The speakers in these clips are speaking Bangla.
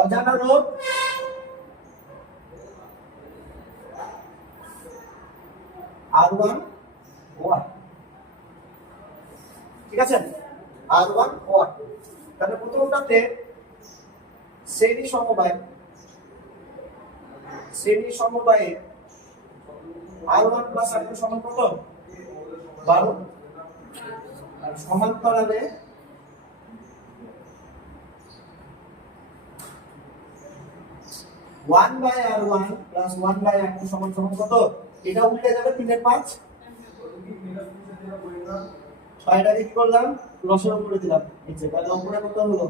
অজানা রোধ R1 ওয়াট, ঠিক আছে, R1 ওয়াট। তাহলে প্রথমটাতে শ্রেণী সমবায়ে R1 প্লাস R2 সমান কত? 12। আর সমান্তরালে one by R1 plus 1 by R2 সমান কত? এটা উল্টে যাবে 3 এর 5। ছয়টাকে কি করলাম? লসের উপরে দিলাম নিচে। তাহলে উপরে কত হলো?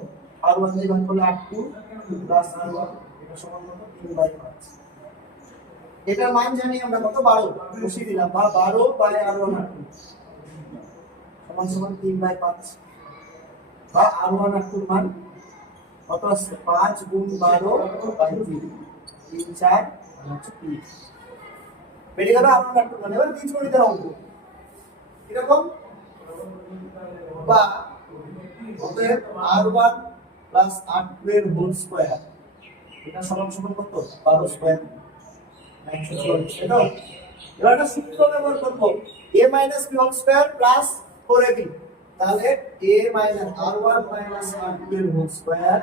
R1 দিয়ে ভাগ করলে R2 প্লাস R1, এটা সমান কত? 3 বাই 5। এটার মান জানি আমরা কত? 12 বসিয়ে দিলাম, বা 12 বাই R1 R2 সমান 3 বাই 5, বা R1 R2 এর মান কত আছে? 5 গুণ 12 বাই 3, 3 4 হচ্ছে 3। বেরিয়ে গেল R1 R2 মানে। এবার বীজগণিতের অঙ্ক এরকম, বা অতএব R1 প্লাস R2 এর হোল স্কয়ার এটা সমান কত? 12 স্কয়ার 144। এটা এবার একটা সূত্র ব্যবহার করব, a - b whole square plus 4ab। তাহলে a - R1 - R2 এর হোল স্কয়ার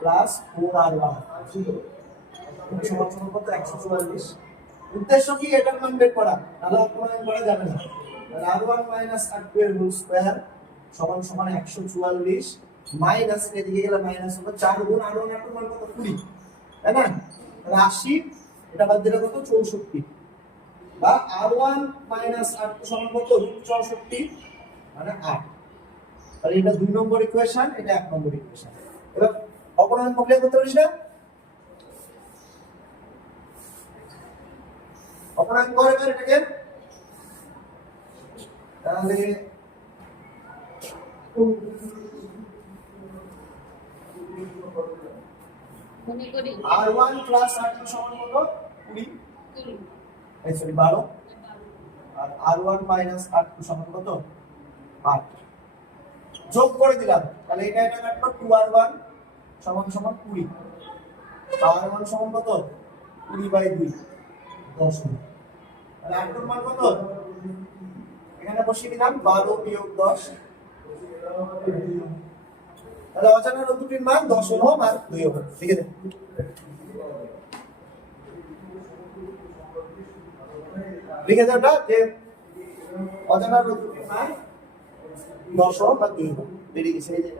প্লাস 4R1 এটা সমান কত? 144। উদ্দেশ্য কি? এটার মান বের করা, তাহলে অপনয়ন করা যাবে না। R1 - R2 এর হোল স্কয়ার সমান 144 মাইনাস এদিকে গেলে মাইনাস হবে 4 গুণ R1 R2 মান কত? 20, তাই না? 80, এটা বাদ দিলে কত? 64, বা R1 - R2 সমান কত? √64 মানে 8। তাহলে এটা 2 নম্বর ইকুয়েশন, এটা 1 নম্বর ইকুয়েশন। এবার অপনয়ন প্রক্রিয়া করতে পারিস না? অপনয়ন করে এবার এটাকে, তাহলে R1 প্লাস R2 সমান কত? 20, এই সরি 12, আর R1 মাইনাস R2 সমান কত? 8। যোগ করে দিলাম, তাহলে এটা কাটলো 2R1 সমান 20, R1 সমান কত? 20 বাই 2 10। তাহলে R2 এর মান কত? এখানে বসিয়ে দিলাম 12 বিয়োগ 10। তাহলে অজানা রোধ দুটির মান 10 ওহম আর 2 ওহম, ঠিক আছে? লিখে দাও এটা, যে অজানা রোধ দুটির মান 10 ওহম আর 2 ওহম বেরিয়ে গেছে। এই যে